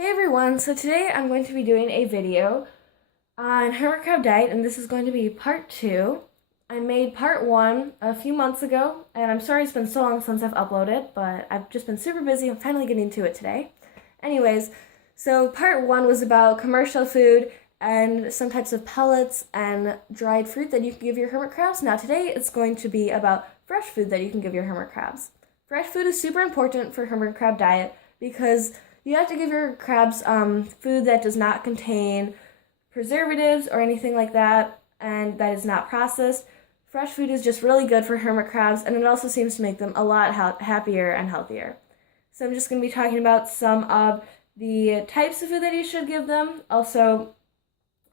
Hey everyone, so today I'm going to be doing a video on hermit crab diet, and this is going to be part 2. I made part 1 a few months ago, and I'm sorry it's been so long since I've uploaded, but I've just been super busy. I'm finally getting to it today. Anyways, so part 1 was about commercial food and some types of pellets and dried fruit that you can give your hermit crabs. Now today it's going to be about fresh food that you can give your hermit crabs. Fresh food is super important for hermit crab diet because you have to give your crabs food that does not contain preservatives or anything like that, and that is not processed. Fresh food is just really good for hermit crabs, and it also seems to make them a lot happier and healthier. So I'm just going to be talking about some of the types of food that you should give them, also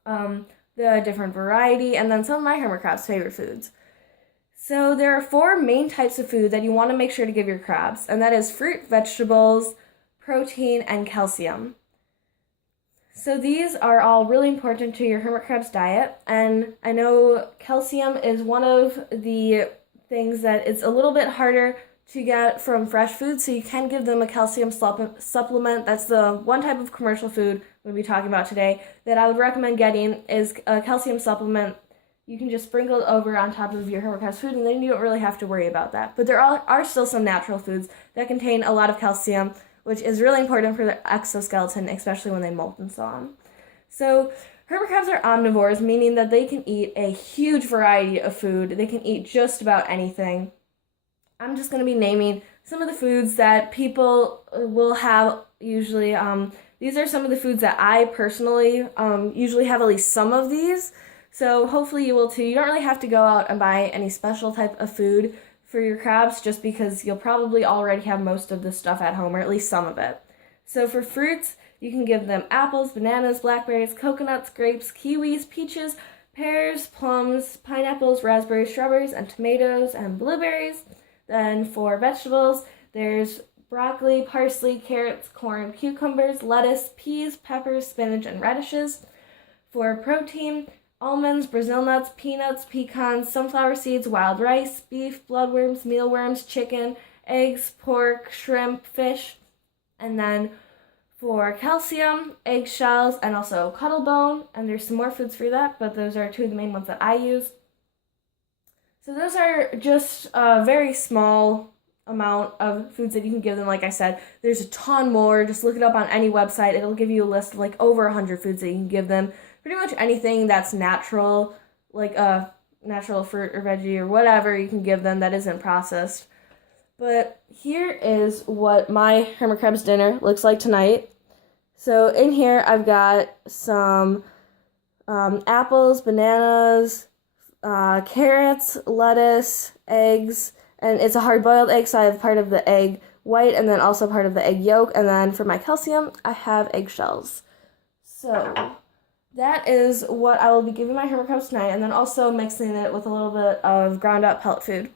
the different variety, and then some of my hermit crabs' favorite foods. So there are 4 main types of food that you want to make sure to give your crabs, and that is fruit, vegetables, protein, and calcium. So these are all really important to your hermit crab's diet, and I know calcium is one of the things that it's a little bit harder to get from fresh food, so you can give them a calcium supplement. That's the one type of commercial food we'll be talking about today that I would recommend getting is a calcium supplement. You can just sprinkle it over on top of your hermit crab's food, and then you don't really have to worry about that. But there are still some natural foods that contain a lot of calcium, which is really important for the exoskeleton, especially when they molt and so on. So hermit crabs are omnivores, meaning that they can eat a huge variety of food. They can eat just about anything. I'm just going to be naming some of the foods that people will have usually. These are some of the foods that I personally usually have at least some of these. So hopefully you will too. You don't really have to go out and buy any special type of food for your crabs just because you'll probably already have most of this stuff at home, or at least some of it. So for fruits, you can give them apples, bananas, blackberries, coconuts, grapes, kiwis, peaches, pears, plums, pineapples, raspberries, strawberries, and tomatoes and blueberries. Then for vegetables, there's broccoli, parsley, carrots, corn, cucumbers, lettuce, peas, peppers, spinach, and radishes. For protein, almonds, Brazil nuts, peanuts, pecans, sunflower seeds, wild rice, beef, bloodworms, mealworms, chicken, eggs, pork, shrimp, fish. And then for calcium, eggshells, and also cuttlebone. And there's some more foods for that, but those are 2 of the main ones that I use. So those are just a very small amount of foods that you can give them. Like I said, there's a ton more. Just look it up on any website. It'll give you a list of like over 100 foods that you can give them. Pretty much anything that's natural, like a natural fruit or veggie or whatever you can give them that isn't processed. But here is what my hermit crab's dinner looks like tonight. So in here I've got some apples, bananas, carrots, lettuce, eggs, and it's a hard-boiled egg, so I have part of the egg white and then also part of the egg yolk, and then for my calcium, I have eggshells. So that is what I will be giving my hermit crabs tonight, and then also mixing it with a little bit of ground-up pellet food.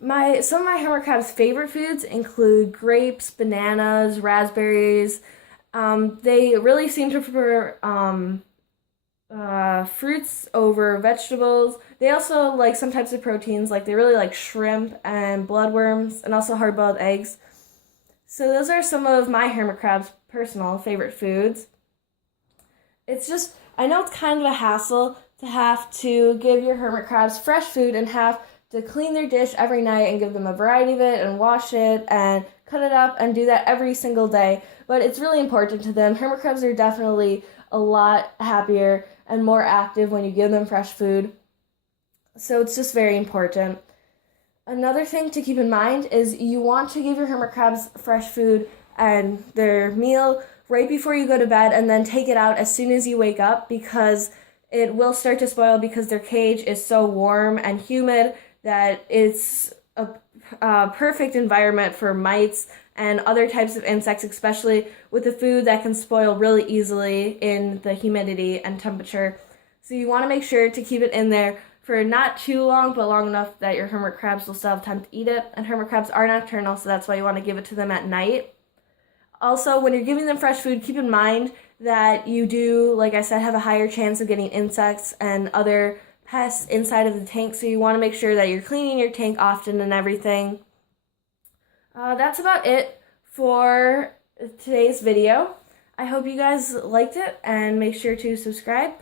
Some of my hermit crabs' favorite foods include grapes, bananas, raspberries. They really seem to prefer fruits over vegetables. They also like some types of proteins, like they really like shrimp and bloodworms, and also hard-boiled eggs. So those are some of my hermit crabs' personal favorite foods. It's just, I know it's kind of a hassle to have to give your hermit crabs fresh food and have to clean their dish every night and give them a variety of it and wash it and cut it up and do that every single day. But it's really important to them. Hermit crabs are definitely a lot happier and more active when you give them fresh food. So it's just very important. Another thing to keep in mind is you want to give your hermit crabs fresh food and their meal right before you go to bed, and then take it out as soon as you wake up, because it will start to spoil because their cage is so warm and humid that it's a perfect environment for mites and other types of insects, especially with the food that can spoil really easily in the humidity and temperature. So you want to make sure to keep it in there for not too long, but long enough that your hermit crabs will still have time to eat it. And hermit crabs are nocturnal, so that's why you want to give it to them at night. Also, when you're giving them fresh food, keep in mind that you do, like I said, have a higher chance of getting insects and other pests inside of the tank, so you want to make sure that you're cleaning your tank often and everything. That's about it for today's video. I hope you guys liked it and make sure to subscribe.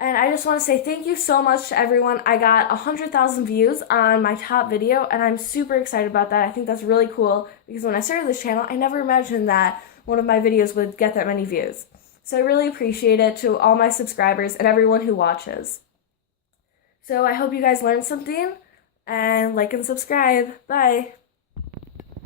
And I just want to say thank you so much to everyone. I got 100,000 views on my top video, and I'm super excited about that. I think that's really cool because when I started this channel, I never imagined that one of my videos would get that many views. So I really appreciate it to all my subscribers and everyone who watches. So I hope you guys learned something, and like and subscribe. Bye.